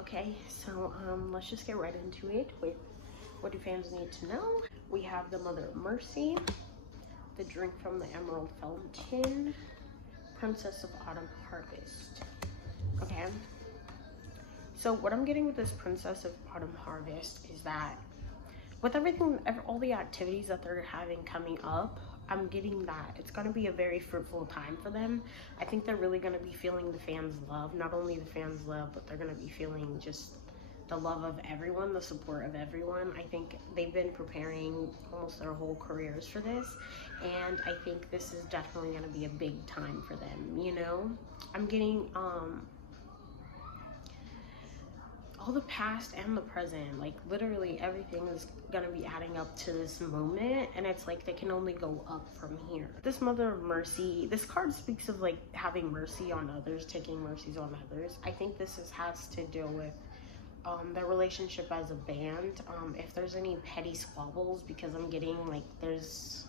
Okay, so let's just get right into it with what do fans need to know. We have the Mother of Mercy, the Drink from the Emerald Fountain, Princess of Autumn Harvest. Okay, so what I'm getting with this Princess of Autumn Harvest is that with everything, all the activities that they're having coming up, I'm getting that it's going to be a very fruitful time for them. I think they're really going to be feeling the fans' love, not only the fans' love, but they're going to be feeling just the love of everyone, the support of everyone. I think they've been preparing almost their whole careers for this, and I think this is definitely going to be a big time for them, you know? I'm getting all the past and the present, like literally everything is gonna be adding up to this moment, and it's like they can only go up from here. This Mother of Mercy, this card speaks of like having mercy on others, taking mercies on others. I think this has to do with their relationship as a band. If there's any petty squabbles, because I'm getting like there's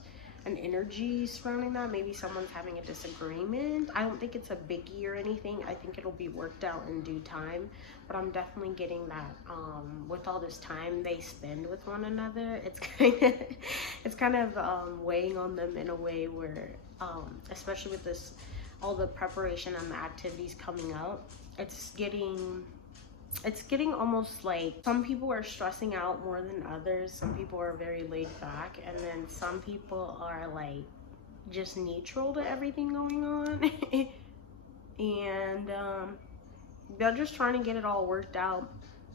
an energy surrounding that. Maybe someone's having a disagreement. I don't think it's a biggie or anything. I think it'll be worked out in due time, but I'm definitely getting that with all this time they spend with one another, it's kind of weighing on them in a way where especially with this, all the preparation and the activities coming up, it's getting almost like some people are stressing out more than others. Some people are very laid back, and then some people are like just neutral to everything going on. And they're just trying to get it all worked out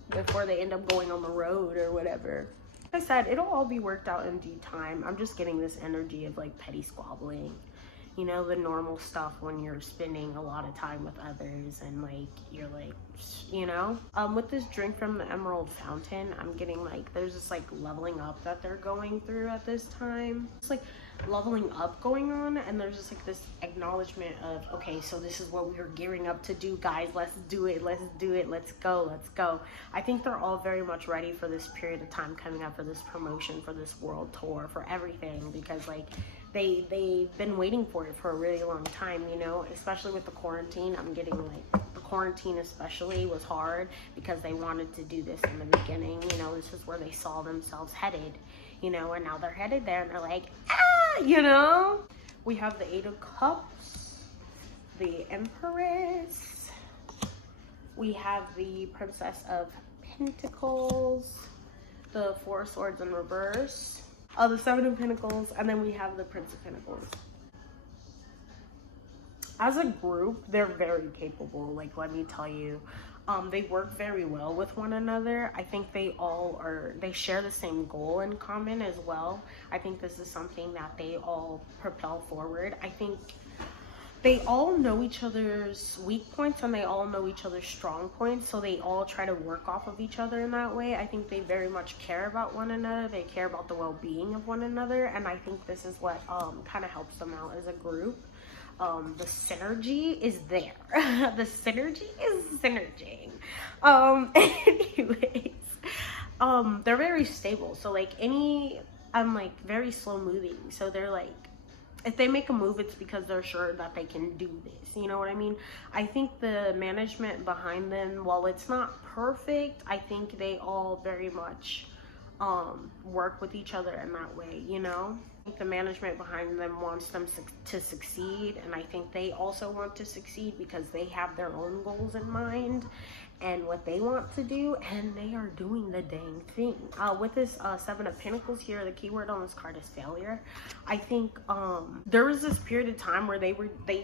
before they end up going on the road or whatever. Like I said, it'll all be worked out in due time. I'm just getting this energy of like petty squabbling, you know, the normal stuff when you're spending a lot of time with others and like you're like, you know. With this Drink from the Emerald Fountain, I'm getting like there's this like leveling up that they're going through at this time. It's like leveling up going on, and there's just like this acknowledgement of, okay, so this is what we were gearing up to do, guys. Let's do it, let's do it, let's go, let's go. I think they're all very much ready for this period of time coming up, for this promotion, for this world tour, for everything, because like they've been waiting for it for a really long time, you know, especially with the quarantine. I'm getting like the quarantine especially was hard because they wanted to do this in the beginning, you know. This is where they saw themselves headed, you know, and now they're headed there and they're like, ah, you know. We have the Eight of Cups, the Empress, we have the Princess of Pentacles, the Four of Swords in reverse, the Seven of Pentacles, and then we have the Prince of Pentacles. As a group, they're very capable, like let me tell you. They work very well with one another. I think they share the same goal in common as well. I think this is something that they all propel forward. I think they all know each other's weak points and they all know each other's strong points, so they all try to work off of each other in that way. I think they very much care about one another. They care about the well-being of one another, and I think this is what kind of helps them out as a group. The synergy is there. The synergy is synerging. Anyways, they're very stable. So like I'm like very slow moving. So they're like, if they make a move, it's because they're sure that they can do this. You know what I mean? I think the management behind them, while it's not perfect, I think they all very much work with each other in that way, you know? I think the management behind them wants them to succeed, and I think they also want to succeed because they have their own goals in mind and what they want to do, and they are doing the dang thing. With this Seven of Pentacles here, the keyword on this card is failure. I think there was this period of time where they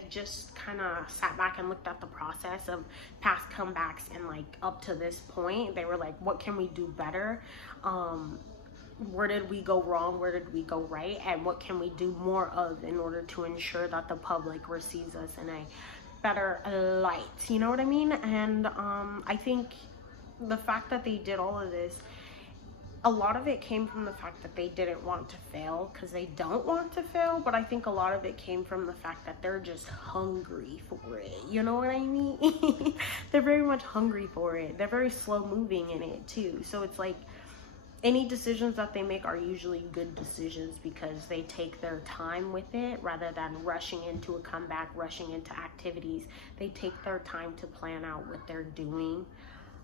just kind of sat back and looked at the process of past comebacks, and like up to this point they were like, what can we do better? Where did we go wrong? Where did we go right? And what can we do more of in order to ensure that the public receives us in a better light? You know what I mean? And I think the fact that they did all of this, a lot of it came from the fact that they didn't want to fail because they don't want to fail, but I think a lot of it came from the fact that they're just hungry for it. You know what I mean? They're very much hungry for it. They're very slow moving in it too. So it's like any decisions that they make are usually good decisions because they take their time with it rather than rushing into a comeback, rushing into activities. They take their time to plan out what they're doing.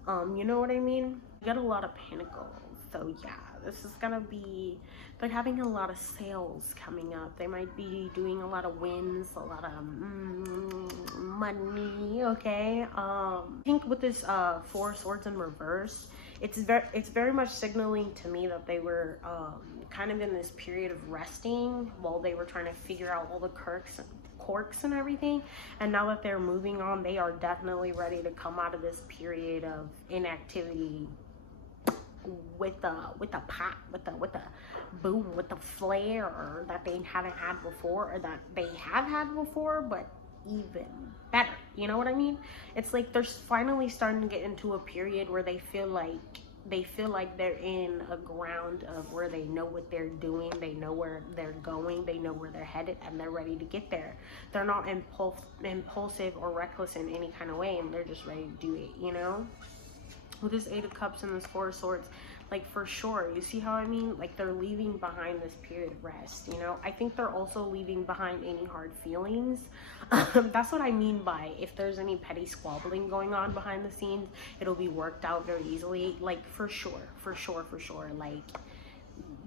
You know what I mean? You get a lot of Pentacles. So yeah, this is gonna be, they're having a lot of sales coming up. They might be doing a lot of wins, a lot of money, okay? I think with this Four of Swords in reverse, it's very much signaling to me that they were kind of in this period of resting while they were trying to figure out all the quirks and everything, and now that they're moving on, they are definitely ready to come out of this period of inactivity with the pop, with the boom, with the flair that they haven't had before, or that they have had before, but even better. You know what I mean? It's like they're finally starting to get into a period where they feel like they're in a ground of where they know what they're doing, they know where they're going, they know where they're headed, and they're ready to get there. They're not impulsive or reckless in any kind of way, and they're just ready to do it, you know? With this Eight of Cups and this Four of Swords, like, for sure, you see how I mean? Like, they're leaving behind this period of rest, you know? I think they're also leaving behind any hard feelings. That's what I mean by, if there's any petty squabbling going on behind the scenes, it'll be worked out very easily. Like, for sure. Like,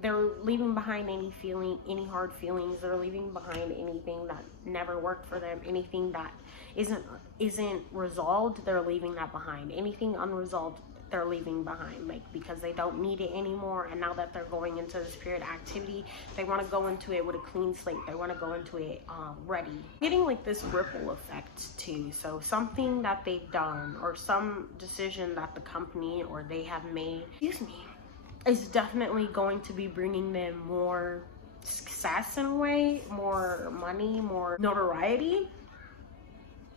they're leaving behind any hard feelings. They're leaving behind anything that never worked for them, anything that isn't resolved. They're leaving that behind. Anything unresolved, they're leaving behind, like, because they don't need it anymore. And now that they're going into this period of activity, they want to go into it with a clean slate. They want to go into it ready. Getting like this ripple effect too. So something that they've done, or some decision that the company or they have made, is definitely going to be bringing them more success in a way, more money, more notoriety.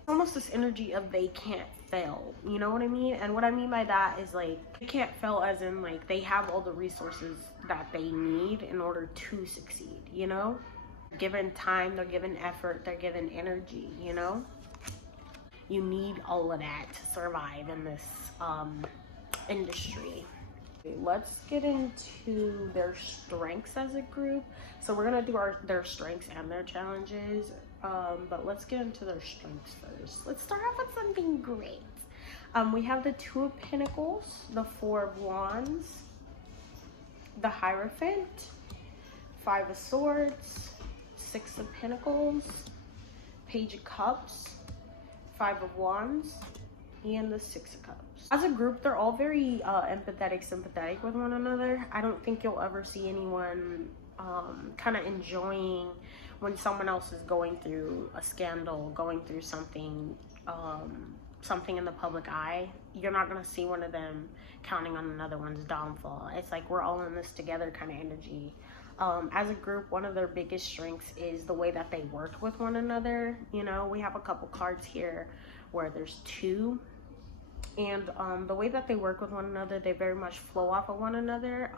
Almost this energy of they can't fail, you know what I mean? And what I mean by that is, like, they can't fail as in, like, they have all the resources that they need in order to succeed, you know? Given time, they're given effort, they're given energy, you know? You need all of that to survive in this industry. Let's get into their strengths as a group. So we're gonna do their strengths and their challenges, but let's get into their strengths first. Let's start off with something great. We have the Two of Pentacles, the Four of Wands, the Hierophant, Five of Swords, Six of Pentacles, Page of Cups, Five of Wands, and the Six of Cups. As a group, they're all very sympathetic with one another. I don't think you'll ever see anyone kind of enjoying when someone else is going through a scandal, going through something in the public eye. You're not gonna see one of them counting on another one's downfall. It's like we're all in this together kind of energy. As a group, one of their biggest strengths is the way that they work with one another. You know, we have a couple cards here where there's two, and the way that they work with one another, they very much flow off of one another.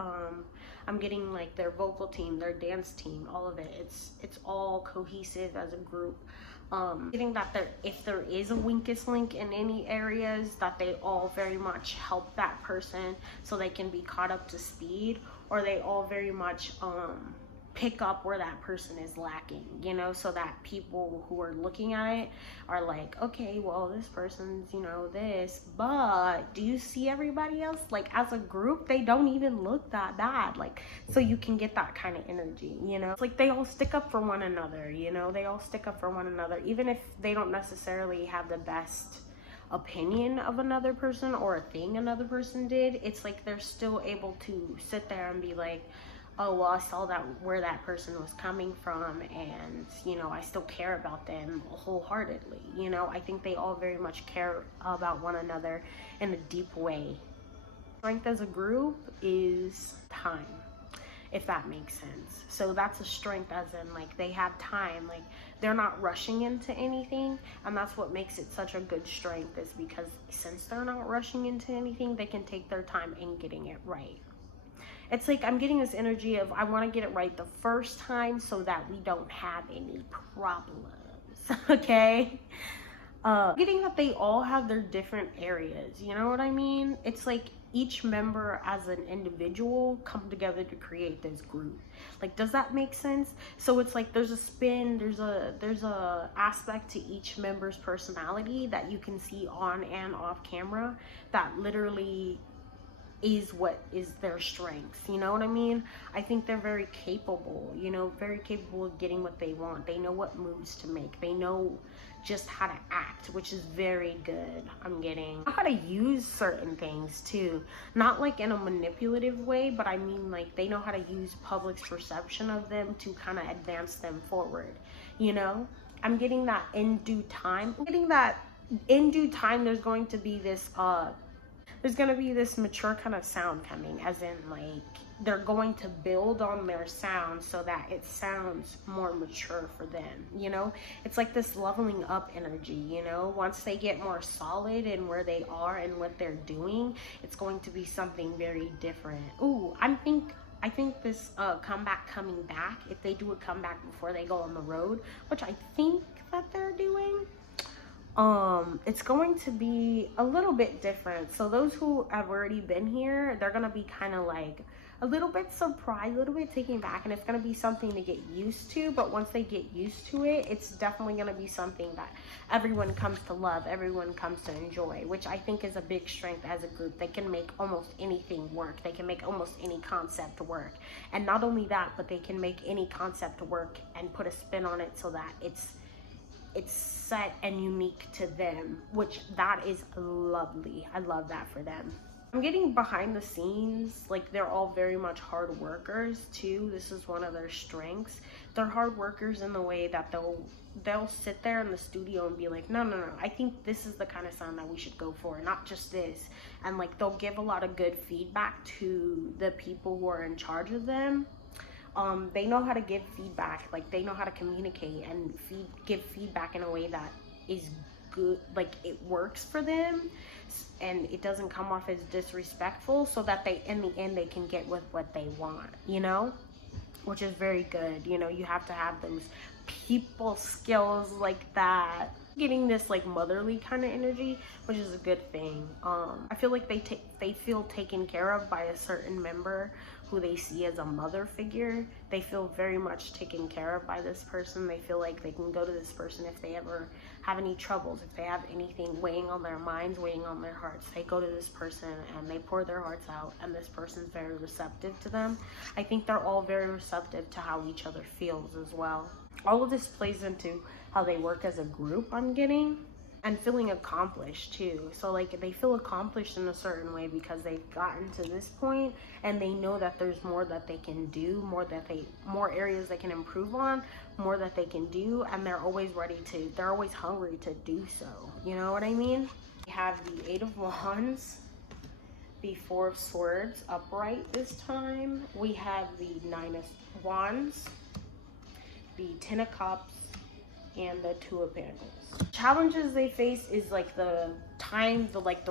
I'm getting like their vocal team, their dance team, all of it. It's all cohesive as a group. Getting that if there is a weakest link in any areas, that they all very much help that person so they can be caught up to speed, or they all very much pick up where that person is lacking, you know, so that people who are looking at it are like, okay, well, this person's, you know, this, but do you see everybody else? Like, as a group, they don't even look that bad. Like, so you can get that kind of energy, you know? It's like they all stick up for one another, you know? They all stick up for one another, even if they don't necessarily have the best opinion of another person or a thing another person did. It's like they're still able to sit there and be like, oh, well, I saw that where that person was coming from, and, you know, I still care about them wholeheartedly. You know, I think they all very much care about one another in a deep way. Strength as a group is time, if that makes sense. So that's a strength as in, like, they have time, like, they're not rushing into anything, and that's what makes it such a good strength, is because since they're not rushing into anything, they can take their time in getting it right. It's like I'm getting this energy of I want to get it right the first time so that we don't have any problems, okay? Getting that they all have their different areas, you know what I mean? It's like each member as an individual come together to create this group. Like, does that make sense? So it's like there's a spin, there's a aspect to each member's personality that you can see on and off camera that literally is what is their strengths, you know what I mean? I think they're very capable, you know, very capable of getting what they want. They know what moves to make. They know just how to act, which is very good. I'm getting how to use certain things too, not like in a manipulative way, but I mean like they know how to use public's perception of them to kind of advance them forward, you know? I'm getting that in due time. I'm getting that in due time there's going to be this mature kind of sound coming, as in like they're going to build on their sound so that it sounds more mature for them, you know? It's like this leveling up energy, you know? Once they get more solid in where they are and what they're doing, it's going to be something very different. Ooh, I think this comeback coming back, if they do a comeback before they go on the road, which I think that they're doing, it's going to be a little bit different. So those who have already been here, they're gonna be kind of like a little bit surprised, a little bit taken back, and it's gonna be something to get used to. But once they get used to it, it's definitely gonna be something that everyone comes to love, everyone comes to enjoy, which I think is a big strength as a group. They can make almost anything work. They can make almost any concept work. And not only that, but they can make any concept work and put a spin on it so that it's set and unique to them, which that is lovely. I love that for them. I'm getting behind the scenes, like they're all very much hard workers too. This is one of their strengths. They're hard workers in the way that they'll sit there in the studio and be like, no, I think this is the kind of sound that we should go for, not just this. And like they'll give a lot of good feedback to the people who are in charge of them. They know how to give feedback, like they know how to communicate and give feedback in a way that is good, like it works for them and it doesn't come off as disrespectful, so that they, in the end, they can get with what they want, you know, which is very good. You know, you have to have those people skills like that. Getting this like motherly kind of energy, which is a good thing. I feel like they feel taken care of by a certain member who they see as a mother figure. They feel very much taken care of by this person. They feel like they can go to this person if they ever have any troubles, if they have anything weighing on their minds, weighing on their hearts. They go to this person and they pour their hearts out, and this person's very receptive to them. I think they're all very receptive to how each other feels as well. All of this plays into how they work as a group, I'm getting. And feeling accomplished too. So like they feel accomplished in a certain way because they've gotten to this point and they know that there's more that they can do, more areas they can improve on, more that they can do, and they're always they're always hungry to do so. You know what I mean? We have the 8 of Wands, the 4 of Swords upright this time. We have the 9 of Wands, the 10 of Cups, and the 2 of Pentacles. Challenges they face is like the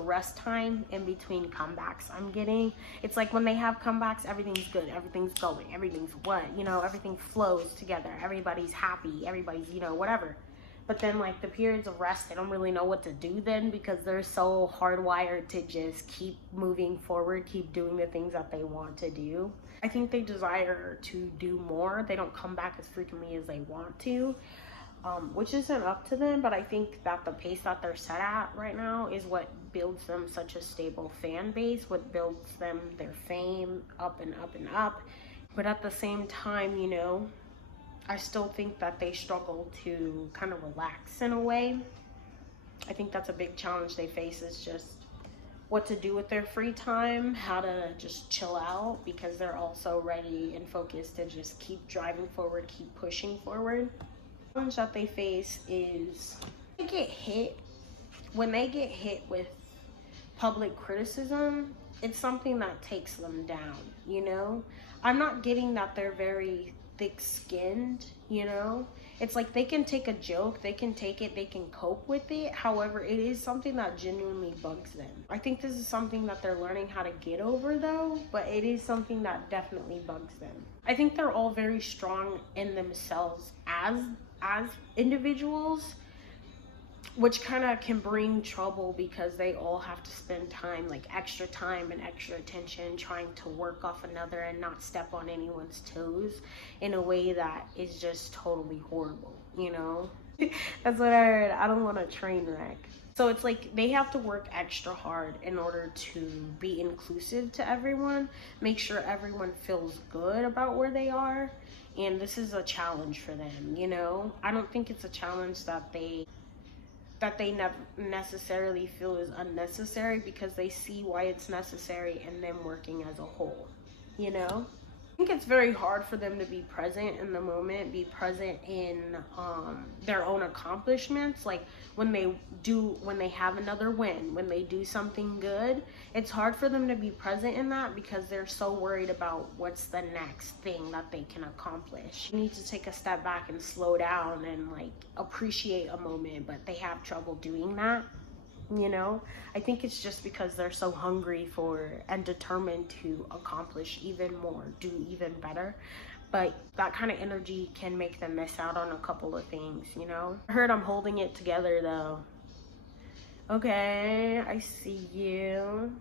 rest time in between comebacks. I'm getting, it's like when they have comebacks, everything's good, everything's going, everything's everything flows together, everybody's happy, everybody's, you know, whatever. But then like the periods of rest, they don't really know what to do then, because they're so hardwired to just keep moving forward, keep doing the things that they want to do. I think they desire to do more. They don't come back as frequently as they want to. Which isn't up to them, but I think that the pace that they're set at right now is what builds them such a stable fan base, what builds them their fame up and up and up. But at the same time, you know, I still think that they struggle to kind of relax in a way. I think that's a big challenge they face, is just what to do with their free time, how to just chill out, because they're also ready and focused to just keep driving forward, keep pushing forward. Challenge that they face is when they get hit with public criticism, it's something that takes them down, you know? I'm not getting that they're very thick-skinned, you know? It's like they can take a joke, they can take it, they can cope with it. However, it is something that genuinely bugs them. I think this is something that they're learning how to get over though, but it is something that definitely bugs them. I think they're all very strong in themselves as individuals, which kind of can bring trouble because they all have to spend time, like extra time and extra attention, trying to work off another and not step on anyone's toes in a way that is just totally horrible, you know? That's what I heard. I don't want a train wreck. So it's like they have to work extra hard in order to be inclusive to everyone, make sure everyone feels good about where they are. And this is a challenge for them, you know? I don't think it's a challenge that they never necessarily feel is unnecessary, because they see why it's necessary in them working as a whole, you know? I think it's very hard for them to be present in the moment, be present in their own accomplishments. Like when they have another win, when they do something good, it's hard for them to be present in that because they're so worried about what's the next thing that they can accomplish. You need to take a step back and slow down and like appreciate a moment, but they have trouble doing that. You know, I think it's just because they're so hungry for and determined to accomplish even more, do even better. But that kind of energy can make them miss out on a couple of things, you know? I heard I'm holding it together though. Okay, I see you.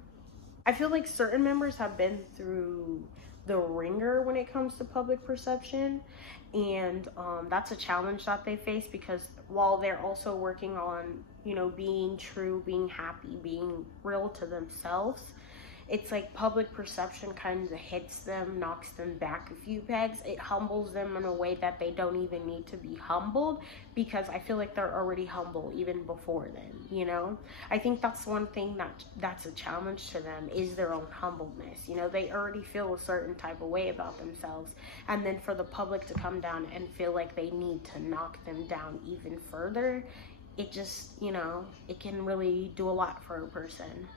I feel like certain members have been through the ringer when it comes to public perception, and that's a challenge that they face, because while they're also working on, you know, being true, being happy, being real to themselves, it's like public perception kind of hits them, knocks them back a few pegs. It humbles them in a way that they don't even need to be humbled, because I feel like they're already humble even before then, you know? I think that's one thing that's a challenge to them, is their own humbleness. You know, they already feel a certain type of way about themselves, and then for the public to come down and feel like they need to knock them down even further, it just, you know, it can really do a lot for a person.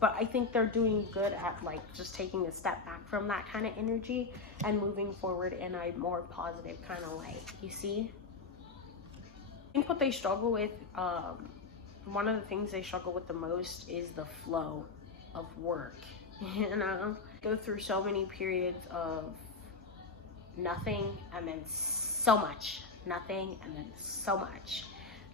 But I think they're doing good at like just taking a step back from that kind of energy and moving forward in a more positive kind of light, you see? I think what they struggle with, one of the things they struggle with the most is the flow of work, you know? Go through so many periods of nothing and then so much, nothing and then so much.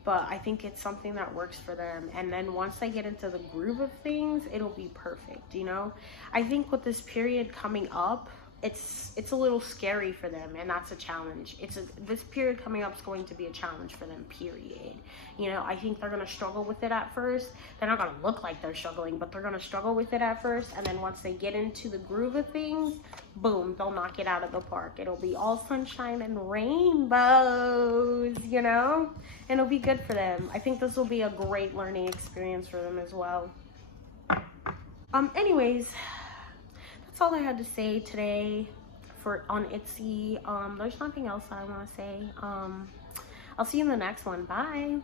But I think it's something that works for them, and then once they get into the groove of things, it'll be perfect, you know? I think with this period coming up, it's a little scary for them, and that's a challenge. This period coming up is going to be a challenge for them, period. You know, I think they're going to struggle with it at first. They're not going to look like they're struggling, but they're going to struggle with it at first, and then once they get into the groove of things, boom, they'll knock it out of the park. It'll be all sunshine and rainbows, you know? And it'll be good for them. I think this will be a great learning experience for them as well. Anyways, that's all I had to say today on Itzy. There's nothing else that I want to say. I'll see you in the next one. Bye.